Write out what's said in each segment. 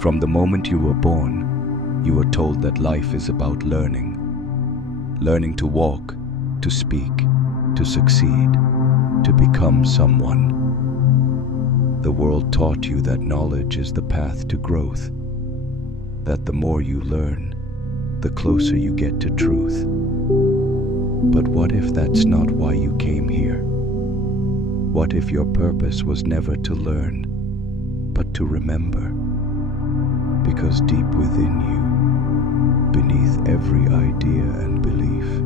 From the moment you were born, you were told that life is about learning. Learning to walk, to speak, to succeed, to become someone. The world taught you that knowledge is the path to growth, that the more you learn, the closer you get to truth. But what if that's not why you came here? What if your purpose was never to learn, but to remember? Because deep within you, beneath every idea and belief,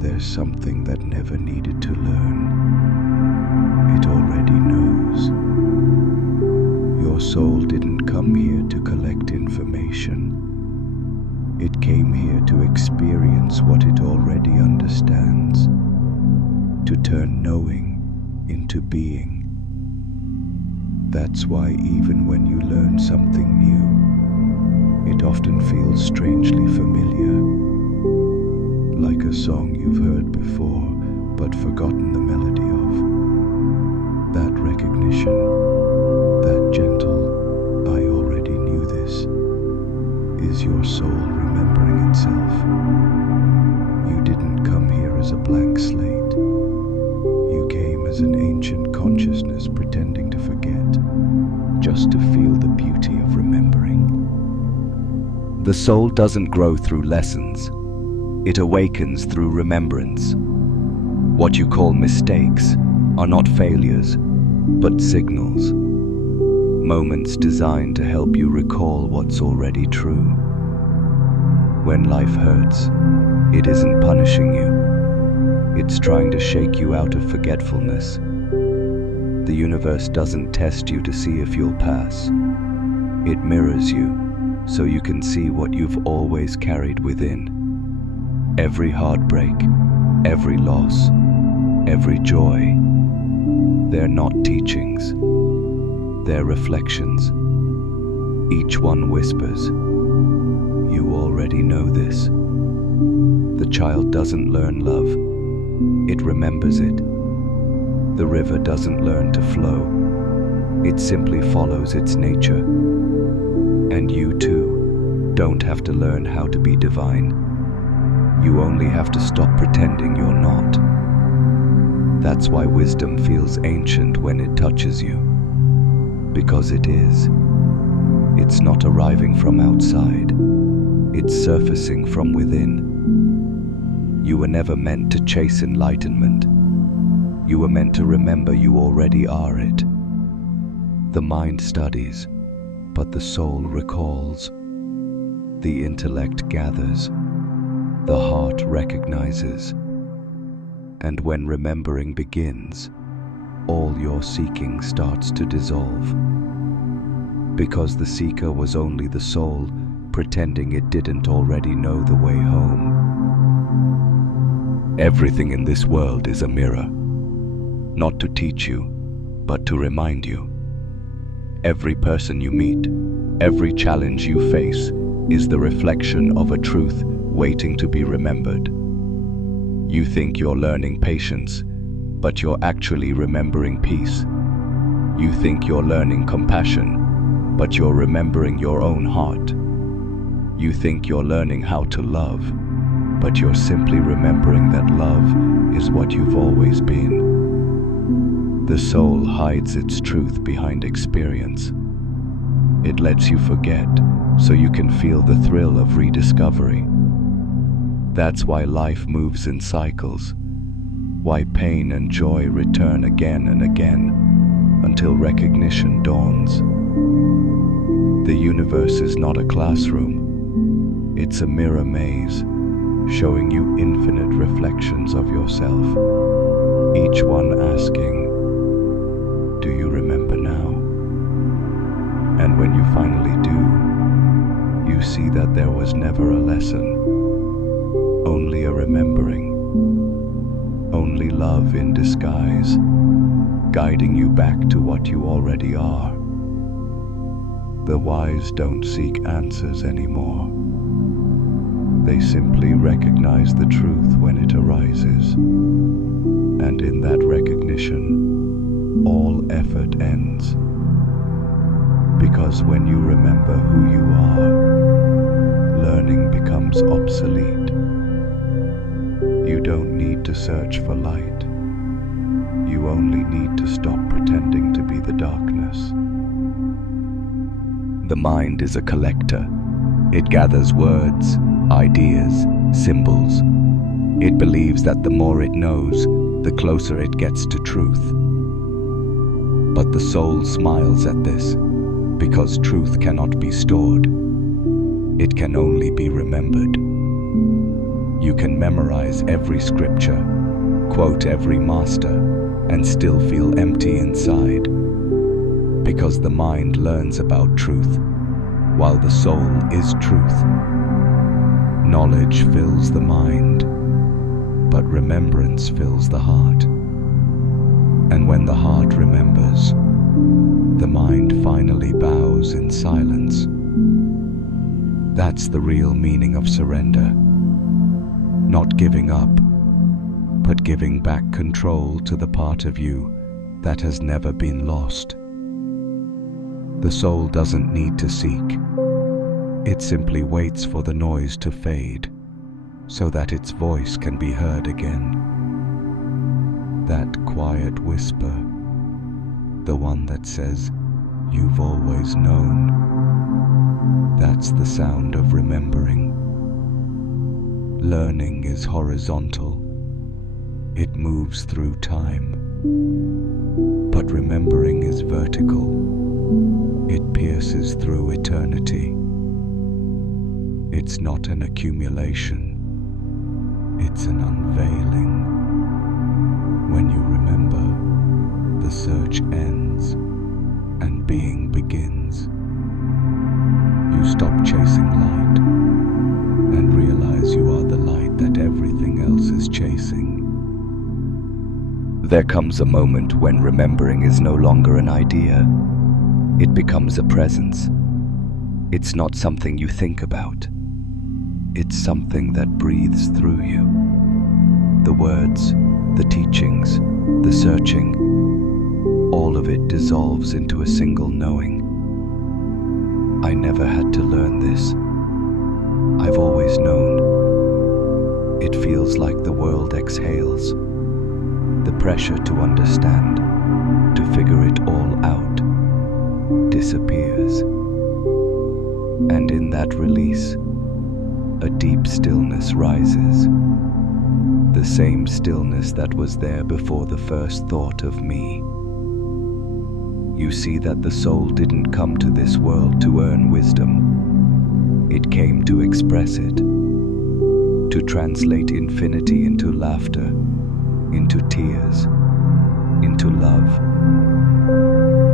there's something that never needed to learn. It already knows. Your soul didn't come here to collect information. It came here to experience what it already understands, to turn knowing into being. That's why even when you learn something new, it often feels strangely familiar, like a song you've heard before but forgotten the melody of. That recognition, that gentle, "I already knew this," is your soul remembering itself. You didn't come here as a blank slate. You came as an ancient consciousness pretending to forget, just to feel the beauty of remembering. The soul doesn't grow through lessons. It awakens through remembrance. What you call mistakes are not failures, but signals. Moments designed to help you recall what's already true. When life hurts, it isn't punishing you. It's trying to shake you out of forgetfulness. The universe doesn't test you to see if you'll pass. It mirrors you so you can see what you've always carried within. Every heartbreak, every loss, every joy. They're not teachings. They're reflections. Each one whispers, "You already know this." The child doesn't learn love. It remembers it. The river doesn't learn to flow. It simply follows its nature. And you too don't have to learn how to be divine. You only have to stop pretending you're not. That's why wisdom feels ancient when it touches you. Because it is. It's not arriving from outside. It's surfacing from within. You were never meant to chase enlightenment. You were meant to remember you already are it. The mind studies, but the soul recalls. The intellect gathers. The heart recognizes. And when remembering begins, all your seeking starts to dissolve. Because the seeker was only the soul, pretending it didn't already know the way home. Everything in this world is a mirror, not to teach you, but to remind you. Every person you meet, every challenge you face, is the reflection of a truth waiting to be remembered. You think you're learning patience, but you're actually remembering peace. You think you're learning compassion, but you're remembering your own heart. You think you're learning how to love, but you're simply remembering that love is what you've always been. The soul hides its truth behind experience. It lets you forget so you can feel the thrill of rediscovery. That's why life moves in cycles, why pain and joy return again and again until recognition dawns. The universe is not a classroom, it's a mirror maze, showing you infinite reflections of yourself, each one asking, "Do you remember now?" And when you finally do, you see that there was never a lesson, only a remembering, only love in disguise, guiding you back to what you already are. The wise don't seek answers anymore. They simply recognize the truth when it arises. And in that recognition, all effort ends. Because when you remember remember who you are, learning becomes obsolete. You don't need to search for light. You only need to stop pretending to be the darkness. The mind is a collector. It gathers words, ideas, symbols. It believes that the more it knows, the closer it gets to truth. But the soul smiles at this, because truth cannot be stored. It can only be remembered. You can memorize every scripture, quote every master, and still feel empty inside, because the mind learns about truth, while the soul is truth. Knowledge fills the mind, but remembrance fills the heart. And when the heart remembers, the mind finally bows in silence. That's the real meaning of surrender. Not giving up, but giving back control to the part of you that has never been lost. The soul doesn't need to seek. It simply waits for the noise to fade, so that its voice can be heard again. That quiet whisper, the one that says, "You've always known." That's the sound of remembering. Learning is horizontal. It moves through time. But remembering is vertical. It pierces through eternity. It's not an accumulation. It's an unveiling. When you remember, the search ends and being begins. You stop chasing light and realize you are the light that everything else is chasing. There comes a moment when remembering is no longer an idea. It becomes a presence. It's not something you think about. It's something that breathes through you. The words, the teachings, the searching, all of it dissolves into a single knowing. I never had to learn this. I've always known. It feels like the world exhales. The pressure to understand, to figure it all out, disappears. And in that release, a deep stillness rises. The same stillness that was there before the first thought of me. You see that the soul didn't come to this world to earn wisdom. It came to express it, to translate infinity into laughter, into tears, into love.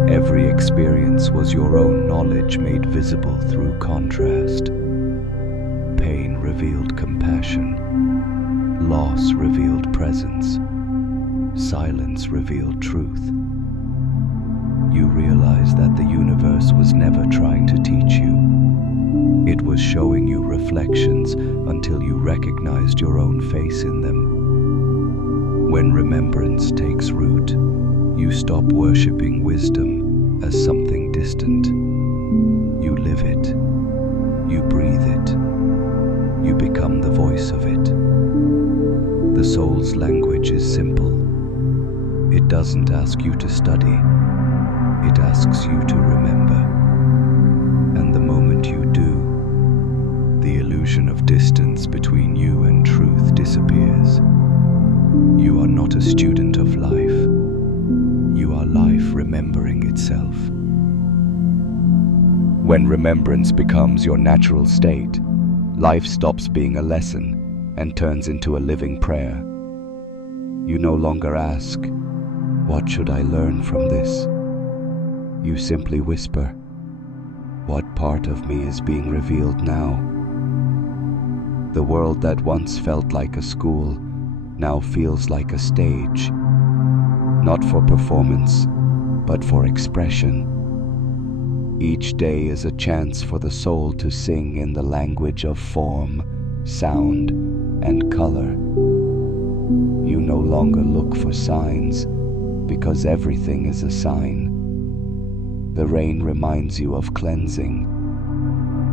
Every experience was your own knowledge made visible through contrast. Pain revealed compassion. Loss revealed presence. Silence revealed truth. You realized that the universe was never trying to teach you. It was showing you reflections until you recognized your own face in them. When remembrance takes root, you stop worshipping wisdom as something distant. You live it. You breathe it. You become the voice of it. The soul's language is simple. It doesn't ask you to study. It asks you to remember. And the moment you do, the illusion of distance between you and truth disappears. You are not a student of life. You are life remembering itself. When remembrance becomes your natural state, life stops being a lesson and turns into a living prayer. You no longer ask, "What should I learn from this?" You simply whisper, "What part of me is being revealed now?" The world that once felt like a school now feels like a stage, not for performance, but for expression. Each day is a chance for the soul to sing in the language of form, sound, and color. You no longer look for signs, because everything is a sign. The rain reminds you of cleansing,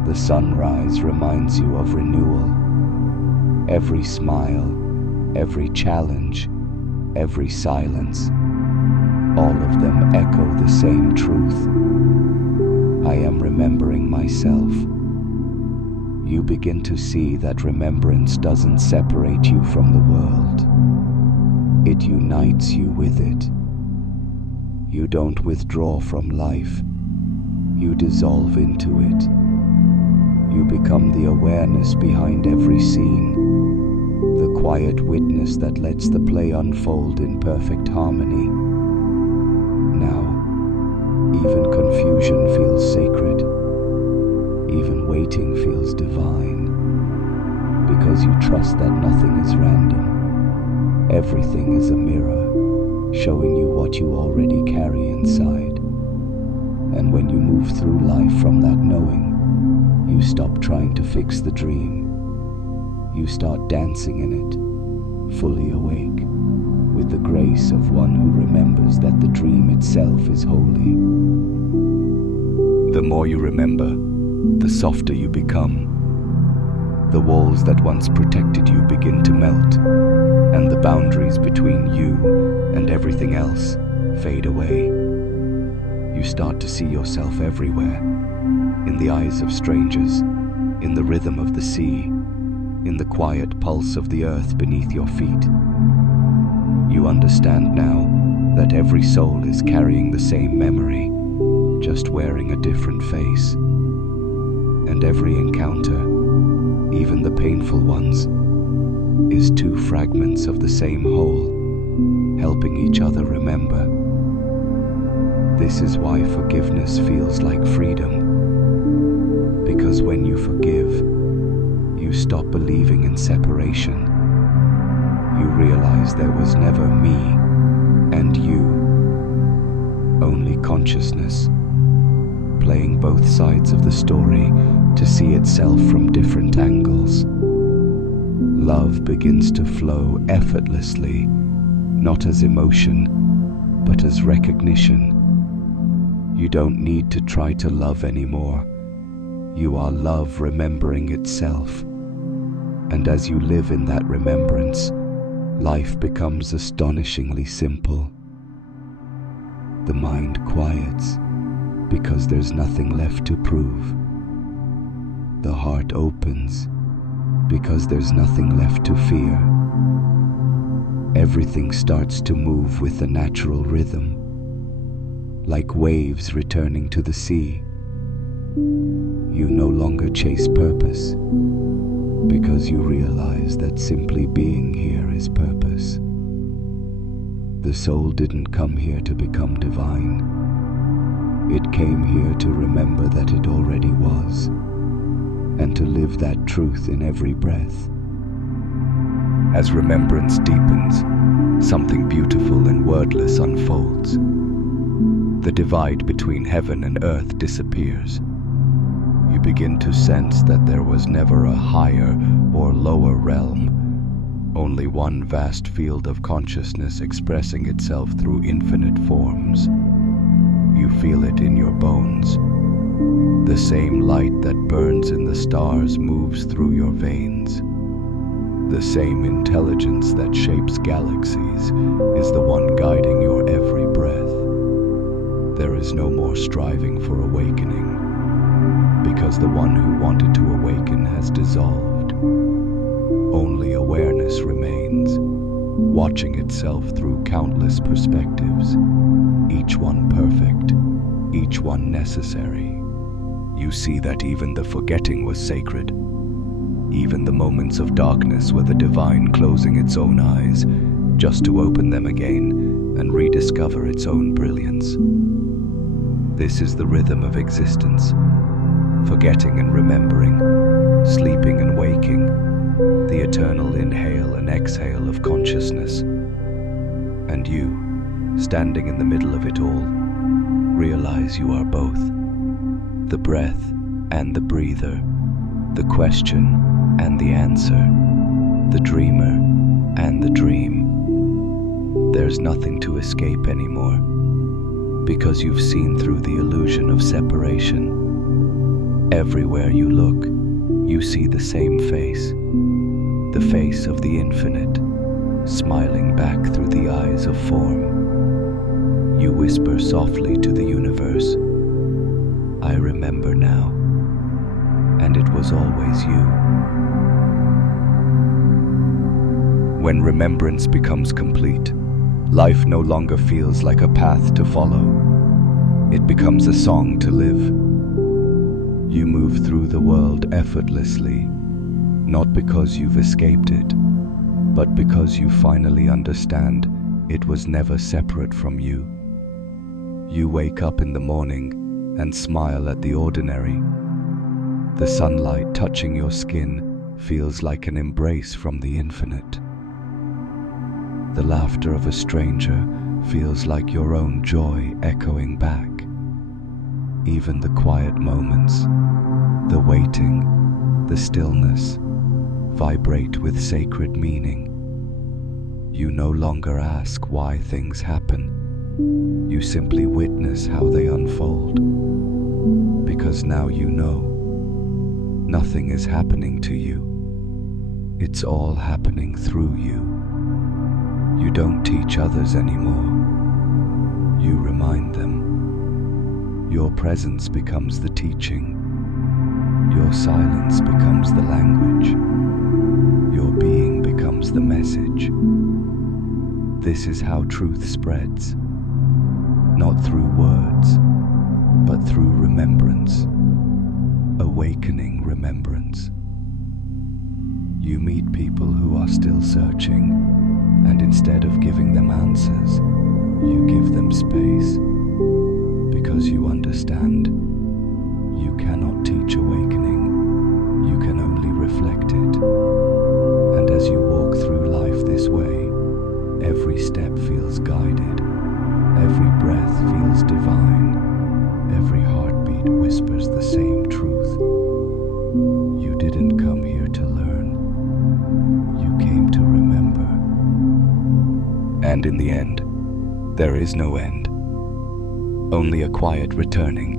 The sunrise reminds you of renewal. Every smile, every challenge, every silence, all of them echo the same truth. I am remembering myself. You begin to see that remembrance doesn't separate you from the world. It unites you with it. You don't withdraw from life. You dissolve into it. You become the awareness behind every scene, the quiet witness that lets the play unfold in perfect harmony. Now, even confusion feels sacred. Even waiting feels divine, because you trust that nothing is random. Everything is a mirror, showing you what you already carry inside. And when you move through life from that knowing, you stop trying to fix the dream. You start dancing in it, fully awake, with the grace of one who remembers that the dream itself is holy. The more you remember, the softer you become. The walls that once protected you begin to melt, and the boundaries between you and everything else fade away. You start to see yourself everywhere, in the eyes of strangers, in the rhythm of the sea, in the quiet pulse of the earth beneath your feet. You understand now that every soul is carrying the same memory, just wearing a different face. And every encounter, even the painful ones, is two fragments of the same whole, helping each other remember. This is why forgiveness feels like freedom. Because when you forgive, you stop believing in separation. You realize there was never me and you, only consciousness, playing both sides of the story to see itself from different angles. Love begins to flow effortlessly, not as emotion, but as recognition. You don't need to try to love anymore. You are love remembering itself. And as you live in that remembrance, life becomes astonishingly simple. The mind quiets because there's nothing left to prove. The heart opens because there's nothing left to fear. Everything starts to move with a natural rhythm, like waves returning to the sea. You no longer chase purpose, because you realize that simply being here is purpose. The soul didn't come here to become divine. It came here to remember that it already was, and to live that truth in every breath. As remembrance deepens, something beautiful and wordless unfolds. The divide between heaven and earth disappears. You begin to sense that there was never a higher or lower realm, only one vast field of consciousness expressing itself through infinite forms. You feel it in your bones. The same light that burns in the stars moves through your veins. The same intelligence that shapes galaxies is the one guiding your every breath. There is no more striving for awakening, because the one who wanted to awaken has dissolved. Only awareness remains, watching itself through countless perspectives, each one perfect, each one necessary. You see that even the forgetting was sacred. Even the moments of darkness were the divine closing its own eyes, just to open them again and rediscover its own brilliance. This is the rhythm of existence, forgetting and remembering, sleeping and waking, the eternal inhale and exhale of consciousness. And you, standing in the middle of it all, realize you are both, the breath and the breather, the question and the answer, the dreamer and the dream. There's nothing to escape anymore, because you've seen through the illusion of separation. Everywhere you look, you see the same face, the face of the infinite, smiling back through the eyes of form. You whisper softly to the universe, "I remember now, and it was always you." When remembrance becomes complete, life no longer feels like a path to follow. It becomes a song to live. You move through the world effortlessly, not because you've escaped it, but because you finally understand it was never separate from you. You wake up in the morning and smile at the ordinary. The sunlight touching your skin feels like an embrace from the infinite. The laughter of a stranger feels like your own joy echoing back. Even the quiet moments, the waiting, the stillness, vibrate with sacred meaning. You no longer ask why things happen. You simply witness how they unfold. Because now you know, nothing is happening to you. It's all happening through you. You don't teach others anymore. You remind them. Your presence becomes the teaching. Your silence becomes the language. Your being becomes the message. This is how truth spreads, not through words, but through remembrance, awakening remembrance. You meet people who are still searching, and instead of giving them answers, you give them space, because you understand you cannot teach awakening, you can only reflect it. And as you walk through life this way, every step feels guided, every breath feels divine, every heartbeat whispers the same truth. You didn't come here to learn, you came to remember. And in the end, there is no end. Only a quiet returning,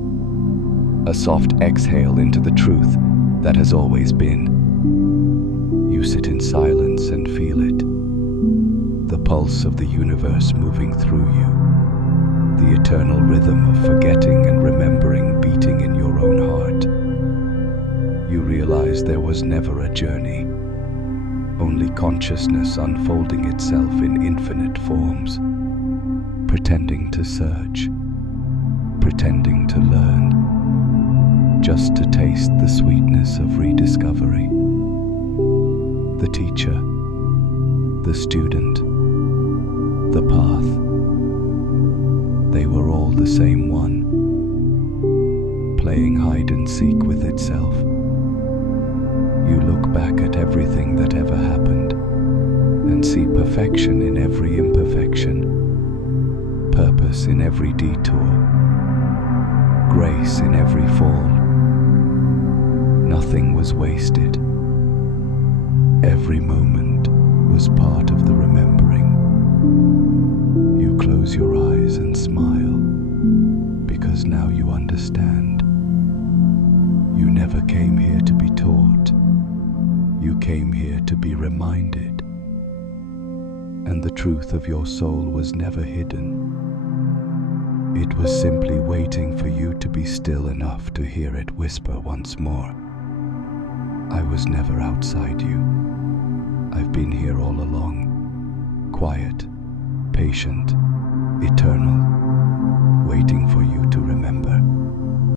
a soft exhale into the truth that has always been. You sit in silence and feel it, the pulse of the universe moving through you, the eternal rhythm of forgetting and remembering beating in your own heart. You realize there was never a journey, only consciousness unfolding itself in infinite forms, pretending to search, pretending to learn, just to taste the sweetness of rediscovery. The teacher, the student, the path, they were all the same one, playing hide and seek with itself. You look back at everything that ever happened and see perfection in every imperfection, purpose in every detour, grace in every fall. Nothing was wasted. Every moment was part of the remembering. You close your eyes and smile, because now you understand. You never came here to be taught. You came here to be reminded. And the truth of your soul was never hidden. It was simply waiting for you to be still enough to hear it whisper once more. I was never outside you. I've been here all along, quiet, patient, eternal, waiting for you to remember.